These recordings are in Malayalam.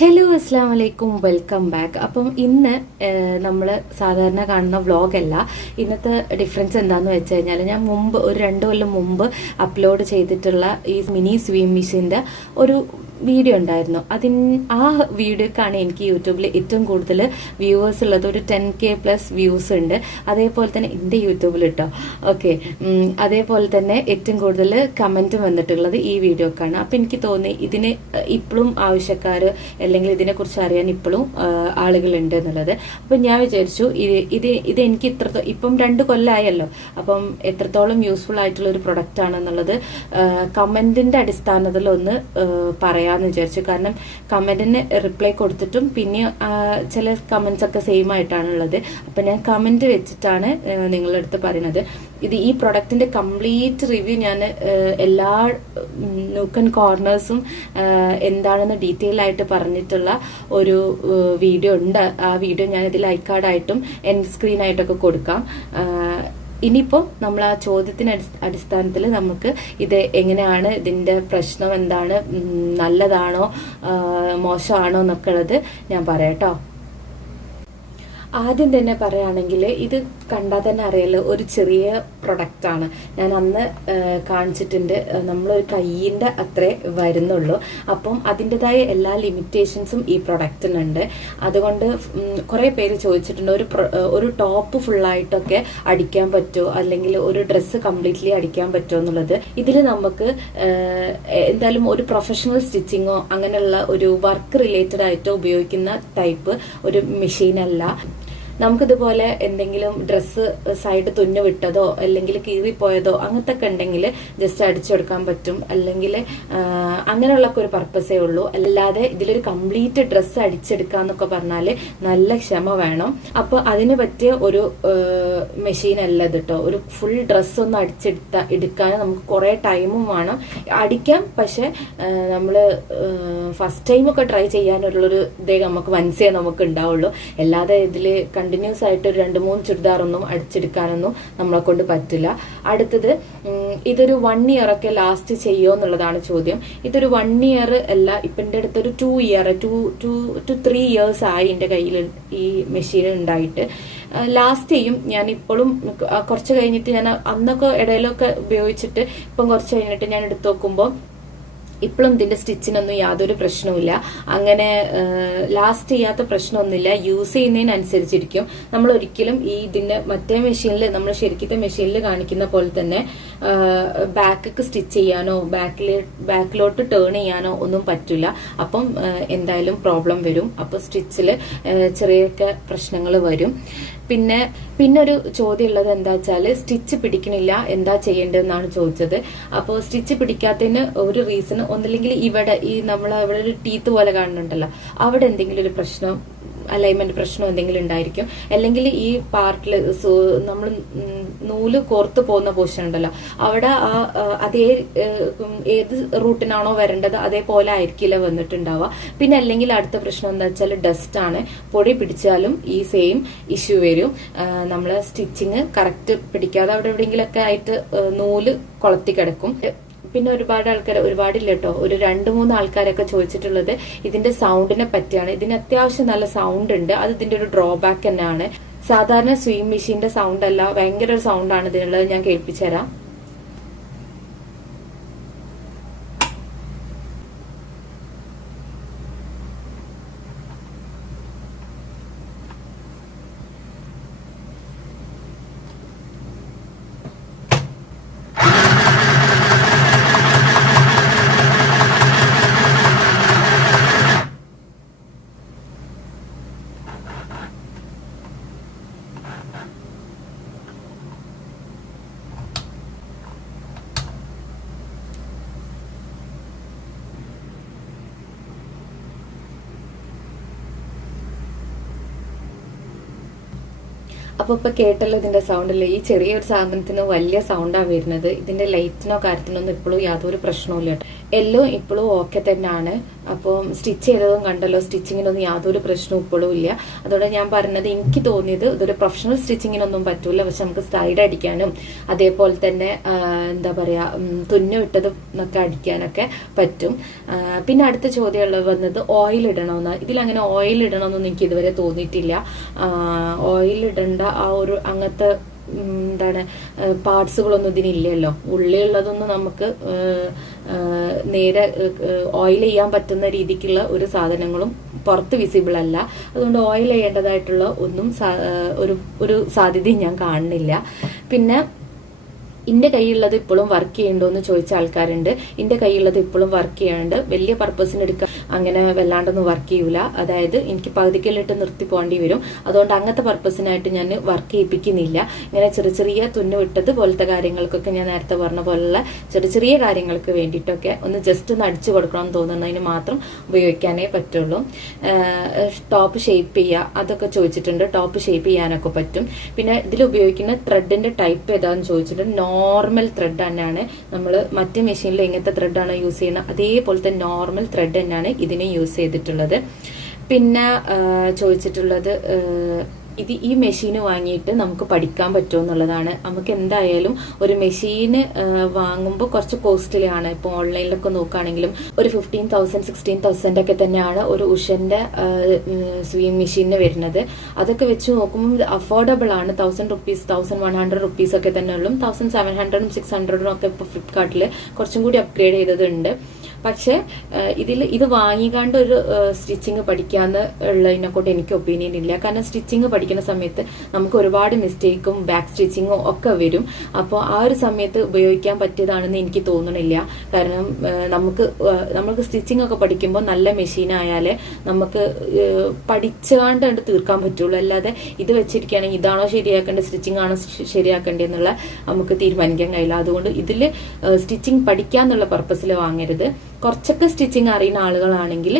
ഹലോ അസ്സാം വലൈക്കും വെൽക്കം ബാക്ക്. അപ്പം ഇന്ന് നമ്മൾ സാധാരണ കാണുന്ന വ്ളോഗല്ല. ഇന്നത്തെ ഡിഫറൻസ് എന്താണെന്ന് വെച്ച് കഴിഞ്ഞാൽ ഞാൻ മുമ്പ് ഒരു 2 കൊല്ലം മുമ്പ് അപ്ലോഡ് ചെയ്തിട്ടുള്ള ഈ മിനി സ്വിം മെഷീൻ്റെ ഒരു വീഡിയോ ഉണ്ടായിരുന്നു. ആ വീഡിയോക്കാണ് എനിക്ക് യൂട്യൂബിൽ ഏറ്റവും കൂടുതൽ വ്യൂവേഴ്സ് ഉള്ളത്. ഒരു 10K പ്ലസ് വ്യൂസ് ഉണ്ട്. അതേപോലെ തന്നെ എൻ്റെ യൂട്യൂബിൽ കേട്ടോ. ഓക്കെ, അതേപോലെ തന്നെ ഏറ്റവും കൂടുതൽ കമൻറ്റ് വന്നിട്ടുള്ളത് ഈ വീഡിയോക്കാണ്. അപ്പം എനിക്ക് തോന്നി ഇതിന് ഇപ്പോഴും ആവശ്യക്കാർ അല്ലെങ്കിൽ ഇതിനെക്കുറിച്ച് അറിയാൻ ഇപ്പോഴും ആളുകളുണ്ട് എന്നുള്ളത്. അപ്പം ഞാൻ വിചാരിച്ചു ഇത് എനിക്ക് ഇപ്പം 2 കൊല്ലമായല്ലോ, അപ്പം എത്രത്തോളം യൂസ്ഫുൾ ആയിട്ടുള്ള ഒരു പ്രൊഡക്റ്റ് ആണെന്നുള്ളത് കമൻറ്റിൻ്റെ അടിസ്ഥാനത്തിൽ ഒന്ന് പറയാമെന്ന് വിചാരിച്ചു. കാരണം കമൻറ്റിന് റിപ്ലൈ കൊടുത്തിട്ടും പിന്നെ ചില കമൻസ് ഒക്കെ സെയിം ആയിട്ടാണുള്ളത്. അപ്പം ഞാൻ കമൻറ്റ് വെച്ചിട്ടാണ് നിങ്ങളുടെ അടുത്ത് പറയുന്നത്. ഈ പ്രൊഡക്റ്റിന്റെ കംപ്ലീറ്റ് റിവ്യൂ ഞാൻ എല്ലാ നൂക്ക് ആൻഡ് കോർണേഴ്സും എന്താണെന്ന് ഡീറ്റെയിൽ ആയിട്ട് പറഞ്ഞിട്ടുള്ള ഒരു വീഡിയോ ഉണ്ട്. ആ വീഡിയോ ഞാൻ ഇതിൽ ഐക്കാർഡായിട്ടും എൻഡ് സ്ക്രീനായിട്ടൊക്കെ കൊടുക്കാം. ഇനിയിപ്പോൾ നമ്മൾ ആ ചോദ്യത്തിന് അടിസ്ഥാനത്തിൽ നമുക്ക് ഇത് എങ്ങനെയാണ്, ഇതിൻ്റെ പ്രശ്നം എന്താണ്, നല്ലതാണോ മോശമാണോ എന്നൊക്കെ ഉള്ളത് ഞാൻ പറയാം കേട്ടോ. ആദ്യം തന്നെ പറയുകയാണെങ്കിൽ ഇത് കണ്ടാൽ തന്നെ അറിയാലോ ഒരു ചെറിയ പ്രൊഡക്റ്റാണ്. ഞാൻ അന്ന് കാണിച്ചിട്ടുണ്ട്, നമ്മളൊരു കയ്യിൻ്റെ അത്രേ വരുന്നുള്ളൂ. അപ്പം അതിൻ്റെതായ എല്ലാ ലിമിറ്റേഷൻസും ഈ പ്രൊഡക്റ്റിനുണ്ട്. അതുകൊണ്ട് കുറേ പേര് ചോദിച്ചിട്ടുണ്ട് ഒരു ടോപ്പ് ഫുള്ളായിട്ടൊക്കെ അടിക്കാൻ പറ്റുമോ, അല്ലെങ്കിൽ ഒരു ഡ്രസ്സ് കംപ്ലീറ്റ്ലി അടിക്കാൻ പറ്റുമോ എന്നുള്ളത്. ഇതിൽ നമുക്ക് എന്തായാലും ഒരു പ്രൊഫഷണൽ സ്റ്റിച്ചിങ്ങോ അങ്ങനെയുള്ള ഒരു വർക്ക് റിലേറ്റഡ് ആയിട്ടോ ഉപയോഗിക്കുന്ന ടൈപ്പ് ഒരു മെഷീനല്ല. നമുക്കിതുപോലെ എന്തെങ്കിലും ഡ്രസ്സ് സൈഡ് തുന്നു വിട്ടതോ അല്ലെങ്കിൽ കീറിപ്പോയതോ അങ്ങനത്തെ ഒക്കെ ഉണ്ടെങ്കിൽ ജസ്റ്റ് അടിച്ചെടുക്കാൻ പറ്റും. അല്ലെങ്കിൽ അങ്ങനെയുള്ളൊക്കെ ഒരു പർപ്പസേ ഉള്ളൂ. അല്ലാതെ ഇതിലൊരു കംപ്ലീറ്റ് ഡ്രസ്സ് അടിച്ചെടുക്കാന്നൊക്കെ പറഞ്ഞാൽ നല്ല ക്ഷമ വേണം. അപ്പോൾ അതിന് പറ്റിയ ഒരു മെഷീൻ അല്ല ഇത് കേട്ടോ. ഒരു ഫുൾ ഡ്രസ്സ് ഒന്ന് എടുക്കാൻ നമുക്ക് കുറേ ടൈമും വേണം. അടിക്കാം, പക്ഷെ നമ്മൾ ഫസ്റ്റ് ടൈമൊക്കെ ട്രൈ ചെയ്യാനുള്ളൊരു ഇതേ നമുക്ക് മനസ്സേ നമുക്ക് ഉണ്ടാവുള്ളൂ. അല്ലാതെ ഇതിൽ കണ്ടിന്യൂസ് ആയിട്ട് ഒരു 2-3 ചുരിദാറൊന്നും അടിച്ചെടുക്കാനൊന്നും നമ്മളെ കൊണ്ട് പറ്റില്ല. അടുത്തത്, ഇതൊരു 1 ഇയർ ഒക്കെ ലാസ്റ്റ് ചെയ്യുമോ എന്നുള്ളതാണ് ചോദ്യം. ഇതൊരു 1 ഇയർ അല്ല, ഇപ്പം എൻ്റെ അടുത്തൊരു 2 ഇയർ 2-3 ഇയേഴ്സ് ആയി എൻ്റെ കയ്യിൽ ഈ മെഷീൻ ഉണ്ടായിട്ട്. ലാസ്റ്റ് ചെയ്യും. ഞാൻ ഇപ്പോഴും കുറച്ച് കഴിഞ്ഞിട്ട്, ഞാൻ അന്നൊക്കെ ഇടയിലൊക്കെ ഉപയോഗിച്ചിട്ട് ഇപ്പം കുറച്ച് കഴിഞ്ഞിട്ട് ഞാൻ എടുത്തു നോക്കുമ്പോൾ ഇപ്പോഴും ഇതിന്റെ സ്റ്റിച്ചിനൊന്നും യാതൊരു പ്രശ്നവുമില്ല. അങ്ങനെ ലാസ്റ്റ് ചെയ്യാത്ത പ്രശ്നമൊന്നുമില്ല. യൂസ് ചെയ്യുന്നതിനനുസരിച്ചിരിക്കും. നമ്മൾ ഒരിക്കലും ഇതിന്റെ മറ്റേ മെഷീനിൽ, നമ്മൾ ശരിക്കത്തെ മെഷീനിൽ കാണിക്കുന്ന പോലെ തന്നെ ബാക്ക് സ്റ്റിച്ച് ചെയ്യാനോ ബാക്കിലോട്ട് ടേൺ ചെയ്യാനോ ഒന്നും പറ്റില്ല. അപ്പം എന്തായാലും പ്രോബ്ലം വരും. അപ്പോൾ സ്റ്റിച്ചിൽ ചെറിയൊക്കെ പ്രശ്നങ്ങൾ വരും. പിന്നെ ഒരു ചോദ്യം ഉള്ളത് എന്താ വെച്ചാൽ, സ്റ്റിച്ച് പിടിക്കണില്ല, എന്താ ചെയ്യേണ്ടതെന്നാണ് ചോദിച്ചത്. അപ്പോൾ സ്റ്റിച്ച് പിടിക്കാത്തതിന് ഒരു റീസൺ, ഒന്നില്ലെങ്കിൽ ഇവിടെ ഇവിടെ ഒരു ടീത്ത് പോലെ കാണുന്നുണ്ടല്ലോ, അവിടെ എന്തെങ്കിലും ഒരു പ്രശ്നം, അലൈൻമെന്റ് പ്രശ്നം എന്തെങ്കിലും ഉണ്ടായിരിക്കും. അല്ലെങ്കിൽ ഈ പാർട്ടിൽ നമ്മൾ നൂല് കോർത്ത് പോകുന്ന പോർഷൻ ഉണ്ടല്ലോ, അവിടെ അതേ ഏത് റൂട്ടിനാണോ വരേണ്ടത് അതേപോലെ ആയിരിക്കില്ല വന്നിട്ടുണ്ടാവുക. പിന്നെ അല്ലെങ്കിൽ അടുത്ത പ്രശ്നം എന്താ വെച്ചാൽ ഡസ്റ്റ് ആണ്. പൊടി പിടിച്ചാലും ഈ സെയിം ഇഷ്യൂ വരും. നമ്മൾ സ്റ്റിച്ചിങ് കറക്റ്റ് പിടിക്കാതെ അവിടെ എവിടെയെങ്കിലൊക്കെ ആയിട്ട് നൂല് കൊളത്തി കിടക്കും. പിന്നെ ഒരുപാടില്ല കേട്ടോ, ഒരു 2-3 ആൾക്കാരൊക്കെ ചോദിച്ചിട്ടുള്ളത് ഇതിന്റെ സൗണ്ടിനെ പറ്റിയാണ്. ഇതിന് അത്യാവശ്യം നല്ല സൗണ്ട് ഉണ്ട്. അത് ഇതിന്റെ ഒരു ഡ്രോബാക്ക് തന്നെയാണ്. സാധാരണ സ്വിം മെഷീന്റെ സൗണ്ട് അല്ല, ഭയങ്കര ഒരു സൗണ്ടാണ് ഇതിനുള്ളത്. ഞാൻ കേൾപ്പിച്ചു തരാം. അപ്പോൾ ഇപ്പോൾ കേട്ടല്ലോ ഇതിന്റെ സൗണ്ട് അല്ലേ. ഈ ചെറിയൊരു സാധനത്തിന് വലിയ സൗണ്ടാണ് വരുന്നത്. ഇതിന്റെ ലൈറ്റിനോ കാര്യത്തിനൊന്നും ഇപ്പോഴും യാതൊരു പ്രശ്നവും ഇല്ല. എല്ലാം ഇപ്പോഴും ഓക്കെ തന്നെയാണ്. അപ്പോൾ സ്റ്റിച്ച് ചെയ്തതും കണ്ടല്ലോ, സ്റ്റിച്ചിങ്ങിനൊന്നും യാതൊരു പ്രശ്നവും ഇപ്പോഴും ഇല്ല. അതുകൊണ്ട് ഞാൻ പറഞ്ഞത്, എനിക്ക് തോന്നിയത് ഇതൊരു പ്രൊഫഷണൽ സ്റ്റിച്ചിങ്ങിനൊന്നും പറ്റൂല, പക്ഷെ നമുക്ക് സൈഡ് അടിക്കാനും അതേപോലെ തന്നെ എന്താ പറയുക തുന്നു വിട്ടതും ഒക്കെ അടിക്കാനൊക്കെ പറ്റും. പിന്നെ അടുത്ത ചോദ്യം വന്നത് ഓയിൽ ഇടണമെന്ന്. ഇതിലങ്ങനെ ഓയിൽ ഇടണമെന്നൊന്നും എനിക്ക് ഇതുവരെ തോന്നിയിട്ടില്ല. ഓയിൽ ഇടേണ്ട ആ ഒരു അങ്ങനത്തെ എന്താണ് പാർട്സുകളൊന്നും ഇതിനില്ലല്ലോ. ഉള്ളിലുള്ളതൊന്നും നമുക്ക് നേരെ ഓയിൽ ചെയ്യാൻ പറ്റുന്ന രീതിക്കുള്ള ഒരു സാധനങ്ങളും പുറത്ത് വിസിബിൾ അല്ല. അതുകൊണ്ട് ഓയിൽ ചെയ്യേണ്ടതായിട്ടുള്ള ഒന്നും ഒരു സാധ്യതയും ഞാൻ കാണുന്നില്ല. പിന്നെ എൻ്റെ കയ്യിലുള്ളത് ഇപ്പോഴും വർക്ക് ചെയ്യണ്ടോ എന്ന് ചോദിച്ച ആൾക്കാരുണ്ട്. എൻ്റെ കയ്യിലുള്ളത് ഇപ്പോഴും വർക്ക് ചെയ്യാണ്ട്, വലിയ പർപ്പസിന് എടുക്കാൻ അങ്ങനെ വല്ലാണ്ടൊന്നും വർക്ക് ചെയ്യൂല. അതായത് എനിക്ക് പകുതിക്കല്ലിട്ട് നിർത്തി പോകേണ്ടി വരും. അതുകൊണ്ട് അങ്ങനത്തെ പർപ്പസിനായിട്ട് ഞാൻ വർക്ക് ചെയ്യിപ്പിക്കുന്നില്ല. ഇങ്ങനെ ചെറിയ ചെറിയ തുന്നു വിട്ടത് പോലത്തെ കാര്യങ്ങൾക്കൊക്കെ ഞാൻ നേരത്തെ പറഞ്ഞ പോലുള്ള ചെറിയ ചെറിയ കാര്യങ്ങൾക്ക് വേണ്ടിയിട്ടൊക്കെ ഒന്ന് ജസ്റ്റ് ഒന്ന് അടിച്ചു കൊടുക്കണം എന്ന് തോന്നുന്നതിന് മാത്രം ഉപയോഗിക്കാനേ പറ്റുള്ളൂ. ടോപ്പ് ഷേപ്പ് ചെയ്യുക അതൊക്കെ ചോദിച്ചിട്ടുണ്ട്. ടോപ്പ് ഷേപ്പ് ചെയ്യാനൊക്കെ പറ്റും. പിന്നെ ഇതിൽ ഉപയോഗിക്കുന്ന ത്രെഡിന്റെ ടൈപ്പ് ഏതാണെന്ന് ചോദിച്ചിട്ടുണ്ട്. നോർമൽ ത്രെഡ് തന്നെയാണ്. നമ്മൾ മറ്റേ മെഷീനിൽ എങ്ങനത്തെ ത്രെഡാണ് യൂസ് ചെയ്യുന്നത് അതേപോലത്തെ നോർമൽ ത്രെഡ് തന്നെയാണ് ഇതിനെ യൂസ് ചെയ്തിട്ടുള്ളത്. പിന്നെ ചോദിച്ചിട്ടുള്ളത് ഈ മെഷീന് വാങ്ങിയിട്ട് നമുക്ക് പഠിക്കാൻ പറ്റുമോ എന്നുള്ളതാണ്. നമുക്ക് എന്തായാലും ഒരു മെഷീന് വാങ്ങുമ്പോൾ കുറച്ച് കോസ്റ്റ്ലി ആണ്. ഇപ്പോൾ ഓൺലൈനിലൊക്കെ നോക്കുകയാണെങ്കിലും ഒരു 15,000 16,000 ഒക്കെ തന്നെയാണ് ഒരു ഉഷന്റെ സ്വിമ്മിങ് മെഷീനിന് വരുന്നത്. അതൊക്കെ വെച്ച് നോക്കുമ്പോൾ അഫോർഡബിൾ ആണ്. 1,000 rupees 1,100 rupees ഒക്കെ തന്നെ ഉള്ളൂ. 1,700 600 ഒക്കെ ഇപ്പോൾ ഫ്ലിപ്കാർട്ടിൽ കുറച്ചും കൂടി അപ്ഗ്രേഡ് ചെയ്തതുണ്ട്. പക്ഷെ ഇത് വാങ്ങിക്കാണ്ട് ഒരു സ്റ്റിച്ചിങ് പഠിക്കാന്ന് ഉള്ളതിനെ കൊണ്ട് എനിക്ക് ഒപ്പീനിയൻ ഇല്ല. കാരണം സ്റ്റിച്ചിങ് പഠിക്കുന്ന സമയത്ത് നമുക്ക് ഒരുപാട് മിസ്റ്റേക്കും ബാക്ക് സ്റ്റിച്ചിങ്ങും ഒക്കെ വരും. അപ്പോൾ ആ ഒരു സമയത്ത് ഉപയോഗിക്കാൻ പറ്റിയതാണെന്ന് എനിക്ക് തോന്നണില്ല. കാരണം നമുക്ക് സ്റ്റിച്ചിങ് ഒക്കെ പഠിക്കുമ്പോൾ നല്ല മെഷീനായാലേ നമുക്ക് പഠിച്ചുകൊണ്ട് കണ്ട് തീർക്കാൻ പറ്റുള്ളൂ. അല്ലാതെ ഇത് വെച്ചിരിക്കുകയാണെങ്കിൽ ഇതാണോ ശരിയാക്കേണ്ടത് സ്റ്റിച്ചിങ് ആണോ ശരിയാക്കേണ്ടത് എന്നുള്ള നമുക്ക് തീരുമാനിക്കാൻ കഴിയില്ല. അതുകൊണ്ട് ഇതിൽ സ്റ്റിച്ചിങ് പഠിക്കാന്നുള്ള പർപ്പസിൽ വാങ്ങരുത്. കുറച്ചൊക്കെ സ്റ്റിച്ചിങ് അറിയുന്ന ആളുകളാണെങ്കിൽ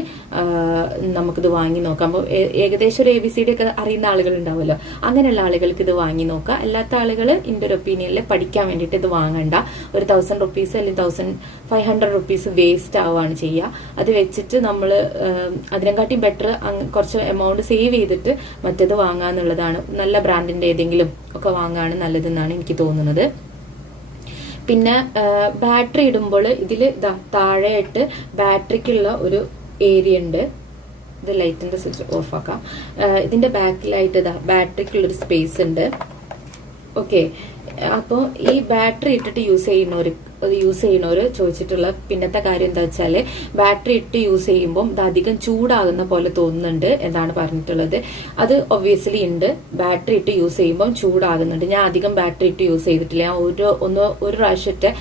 നമുക്കിത് വാങ്ങി നോക്കാം. അപ്പോൾ ഏകദേശം ഒരു ABCD ഒക്കെ അറിയുന്ന ആളുകൾ ഉണ്ടാവുമല്ലോ, അങ്ങനെയുള്ള ആളുകൾക്ക് ഇത് വാങ്ങി നോക്കാം. അല്ലാത്ത ആളുകൾ എൻ്റെ ഒരു ഒപ്പീനിയനിൽ പഠിക്കാൻ വേണ്ടിയിട്ട് ഇത് വാങ്ങണ്ട. ഒരു 1,000 rupees അല്ലെങ്കിൽ 1,500 rupees വേസ്റ്റ് ആവുകയാണ് ചെയ്യുക. അത് വെച്ചിട്ട് നമ്മൾ അതിനെക്കാട്ടി ബെറ്റർ കുറച്ച് എമൗണ്ട് സേവ് ചെയ്തിട്ട് മറ്റേത് വാങ്ങാന്നുള്ളതാണ്. നല്ല ബ്രാൻഡിന്റെ ഏതെങ്കിലും ഒക്കെ വാങ്ങാണ് നല്ലതെന്നാണ് എനിക്ക് തോന്നുന്നത്. പിന്നെ ബാറ്ററി ഇടുമ്പോൾ ഇതിൽ താഴെയായിട്ട് ബാറ്ററിക്കുള്ള ഒരു ഏരിയ ഉണ്ട്. ഇത് ലൈറ്റിന്റെ സ്വിച്ച് ഓഫ് ആക്കാം. ഇതിന്റെ ബാക്കിലായിട്ട് ബാറ്ററിക്കുള്ളൊരു സ്പേസ് ഉണ്ട്. ഓക്കെ, അപ്പോൾ ഈ ബാറ്ററി ഇട്ടിട്ട് യൂസ് ചെയ്യുന്നവര് ചോദിച്ചിട്ടുള്ള പിന്നത്തെ കാര്യം എന്താ വെച്ചാല്, ബാറ്ററി ഇട്ട് യൂസ് ചെയ്യുമ്പോൾ ഇത് അധികം ചൂടാകുന്ന പോലെ തോന്നുന്നുണ്ട് എന്നാണ് പറഞ്ഞിട്ടുള്ളത്. അത് ഒബ്വിയസ്ലി ഉണ്ട്. ബാറ്ററി ഇട്ട് യൂസ് ചെയ്യുമ്പോൾ ചൂടാകുന്നുണ്ട്. ഞാൻ അധികം ബാറ്ററി ഇട്ട് യൂസ് ചെയ്തിട്ടില്ല. ഞാൻ ഒരു പ്രാവശ്യത്തെ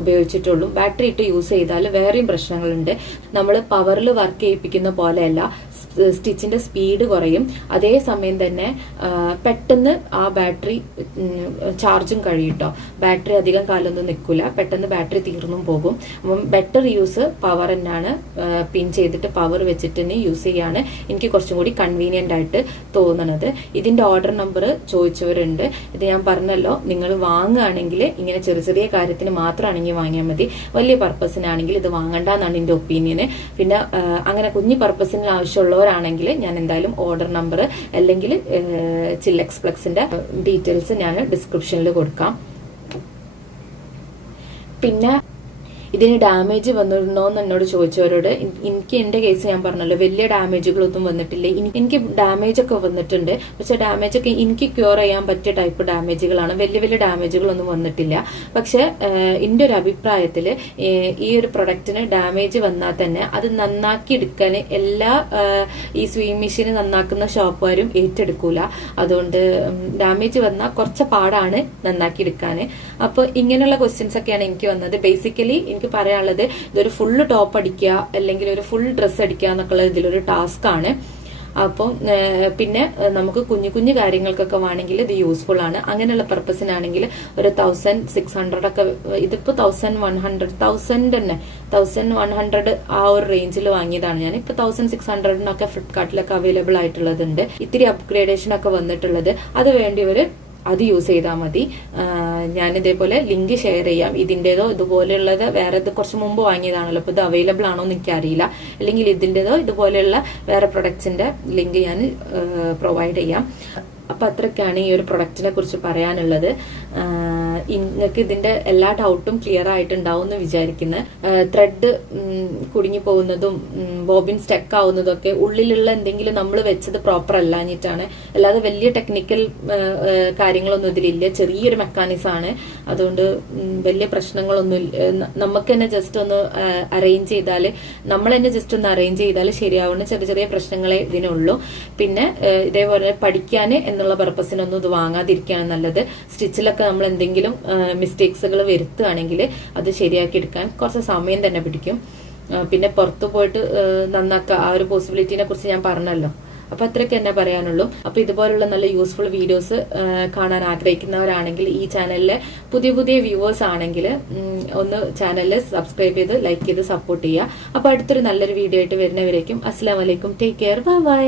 ഉപയോഗിച്ചിട്ടുള്ളൂ. ബാറ്ററി ഇട്ട് യൂസ് ചെയ്താൽ വേറെയും പ്രശ്നങ്ങളുണ്ട്. നമ്മൾ പവറിൽ വർക്ക് ചെയ്യിപ്പിക്കുന്ന പോലെയല്ല, സ്റ്റിച്ചിന്റെ സ്പീഡ് കുറയും. അതേസമയം തന്നെ പെട്ടെന്ന് ആ ബാറ്ററി ചാർജും കഴിയൂട്ടോ. ബാറ്ററി അധികം കാലമൊന്നും നിൽക്കില്ല, പെട്ടെന്ന് ബാറ്ററി തീർന്നും പോകും. അപ്പം ബെറ്റർ യൂസ് പവർ തന്നെയാണ്. പിൻ ചെയ്തിട്ട് പവർ വെച്ചിട്ട് തന്നെ യൂസ് ചെയ്യാണ് എനിക്ക് കുറച്ചും കൂടി കൺവീനിയന്റ് ആയിട്ട് തോന്നുന്നത്. ഇതിന്റെ ഓർഡർ നമ്പർ ചോദിച്ചവരുണ്ട്. ഇത് ഞാൻ പറഞ്ഞല്ലോ, നിങ്ങൾ വാങ്ങുകയാണെങ്കിൽ ഇങ്ങനെ ചെറിയ ചെറിയ കാര്യത്തിന് മാത്രമാണെങ്കിൽ വാങ്ങിയാൽ മതി. വലിയ പർപ്പസിനാണെങ്കിൽ ഇത് വാങ്ങണ്ടെന്നാണ് എന്റെ ഒപ്പീനിയന്. പിന്നെ അങ്ങനെ കുഞ്ഞു പർപ്പസിന് ആവശ്യമുള്ളവരാണെങ്കിൽ ഞാൻ എന്തായാലും ഓർഡർ നമ്പർ അല്ലെങ്കിൽ ചില്ലെക്സ് ഫ്ലെക്സിന്റെ ഡീറ്റെയിൽസ് ഞാൻ ഡിസ്ക്രിപ്ഷനിൽ കൊടുക്കാം. പിന്നെ ഇതിന് ഡാമേജ് വന്നിരുന്നോന്ന് എന്നോട് ചോദിച്ചവരോട് എനിക്ക് എന്റെ കേസ് ഞാൻ പറഞ്ഞല്ലോ, വലിയ ഡാമേജുകളൊന്നും വന്നിട്ടില്ല. എനിക്ക് ഡാമേജ് ഒക്കെ വന്നിട്ടുണ്ട്, പക്ഷെ ഡാമേജ് ഒക്കെ എനിക്ക് ക്യൂർ ചെയ്യാൻ പറ്റിയ ടൈപ്പ് ഡാമേജുകളാണ്. വലിയ വലിയ ഡാമേജുകളൊന്നും വന്നിട്ടില്ല. പക്ഷെ എന്റെ ഒരു അഭിപ്രായത്തില് ഈ ഒരു പ്രൊഡക്റ്റിന് ഡാമേജ് വന്നാൽ തന്നെ അത് നന്നാക്കി എടുക്കാൻ എല്ലാ ഈ സ്വിമ്മിങ് മെഷീൻ നന്നാക്കുന്ന ഷോപ്പുകാരും ഏറ്റെടുക്കൂല. അതുകൊണ്ട് ഡാമേജ് വന്നാൽ കുറച്ച് പാടാണ് നന്നാക്കി എടുക്കാൻ. അപ്പൊ ഇങ്ങനെയുള്ള ക്വസ്റ്റ്യൻസ് ഒക്കെയാണ് എനിക്ക് വന്നത്. ബേസിക്കലി എനിക്ക് പറയാനുള്ളത്, ഇതൊരു ഫുള്ള് ടോപ്പ് അടിക്കുക അല്ലെങ്കിൽ ഒരു ഫുൾ ഡ്രസ്സ് അടിക്കുക എന്നൊക്കെയുള്ള ഇതിലൊരു ടാസ്ക് ആണ്. അപ്പം പിന്നെ നമുക്ക് കുഞ്ഞു കുഞ്ഞു കാര്യങ്ങൾക്കൊക്കെ വേണമെങ്കിൽ ഇത് യൂസ്ഫുൾ ആണ്. അങ്ങനെയുള്ള പർപ്പസിനാണെങ്കിൽ ഒരു 1,600 ഒക്കെ, ഇതിപ്പോ 1,100 തന്നെ 1,100 ആ ഒരു റേഞ്ചിൽ വാങ്ങിയതാണ് ഞാൻ. ഇപ്പൊ 1,600 ഫ്ലിപ്കാർട്ടിലൊക്കെ അവൈലബിൾ ആയിട്ടുള്ളതുണ്ട്. ഇത്തിരി അപ്ഗ്രേഡേഷൻ ഒക്കെ വന്നിട്ടുള്ളത്. അത് വേണ്ടിയവര് അത് യൂസ് ചെയ്താൽ മതി. ഞാൻ ഇതേപോലെ ലിങ്ക് ഷെയർ ചെയ്യാം. ഇതിൻ്റെതോ ഇതുപോലെയുള്ളത് വേറെ കുറച്ച് മുമ്പ് വാങ്ങിയതാണല്ലോ, അപ്പോൾ ഇത് അവൈലബിൾ ആണോ എന്ന് എനിക്കറിയില്ല. അല്ലെങ്കിൽ ഇതിൻ്റെതോ ഇതുപോലെയുള്ള വേറെ പ്രൊഡക്ട്സിന്റെ ലിങ്ക് ഞാൻ പ്രൊവൈഡ് ചെയ്യാം. അപ്പൊ അത്രയ്ക്കാണ് ഈ ഒരു പ്രൊഡക്റ്റിനെ കുറിച്ച് പറയാനുള്ളത്. നിങ്ങൾക്ക് ഇതിന്റെ എല്ലാ ഡൗട്ടും ക്ലിയർ ആയിട്ടുണ്ടാവും എന്ന് വിചാരിക്കുന്നു. ത്രെഡ് കുടുങ്ങി പോകുന്നതും ബോബിൻ സ്റ്റക്ക് ആവുന്നതും ഒക്കെ ഉള്ളിലുള്ള എന്തെങ്കിലും നമ്മൾ വെച്ചത് പ്രോപ്പർ അല്ലാഞ്ഞിട്ടാണ്. അല്ലാതെ വലിയ ടെക്നിക്കൽ കാര്യങ്ങളൊന്നും ഇതിലില്ല. ചെറിയൊരു മെക്കാനിസം ആണ്. അതുകൊണ്ട് വലിയ പ്രശ്നങ്ങളൊന്നും നമുക്ക് തന്നെ ജസ്റ്റ് ഒന്ന് അറേഞ്ച് ചെയ്താൽ, നമ്മൾ തന്നെ ജസ്റ്റ് ഒന്ന് അറേഞ്ച് ചെയ്താൽ ശരിയാവുന്ന ചെറിയ ചെറിയ പ്രശ്നങ്ങളെ ഇതിനുള്ളൂ. പിന്നെ ഇതേപോലെ പഠിക്കാൻ എന്നുള്ള പർപ്പസിനൊന്നും ഇത് വാങ്ങാതിരിക്കുകയാണ് നല്ലത്. സ്റ്റിച്ചിലൊക്കെ നമ്മൾ എന്തെങ്കിലും മിസ്റ്റേക്സുകൾ വരുത്തുകയാണെങ്കിൽ അത് ശരിയാക്കി എടുക്കാൻ കുറച്ച് സമയം തന്നെ പിടിക്കും. പിന്നെ പുറത്തു പോയിട്ട് നന്നാക്കുക, ആ ഒരു പോസിബിലിറ്റിനെ കുറിച്ച് ഞാൻ പറഞ്ഞല്ലോ. അപ്പൊ അത്രയ്ക്ക് തന്നെ പറയാനുള്ളൂ. അപ്പൊ ഇതുപോലുള്ള നല്ല യൂസ്ഫുൾ വീഡിയോസ് കാണാൻ ആഗ്രഹിക്കുന്നവരാണെങ്കിൽ, ഈ ചാനലിലെ പുതിയ പുതിയ വ്യൂവേഴ്സ് ആണെങ്കിൽ ഒന്ന് ചാനലിൽ സബ്സ്ക്രൈബ് ചെയ്ത് ലൈക്ക് ചെയ്ത് സപ്പോർട്ട് ചെയ്യുക. അപ്പൊ അടുത്തൊരു നല്ലൊരു വീഡിയോ ആയിട്ട് വരുന്നവരേക്കും അസ്സലാമു അലൈക്കും, ടേക്ക് കെയർ, ബൈ ബൈ.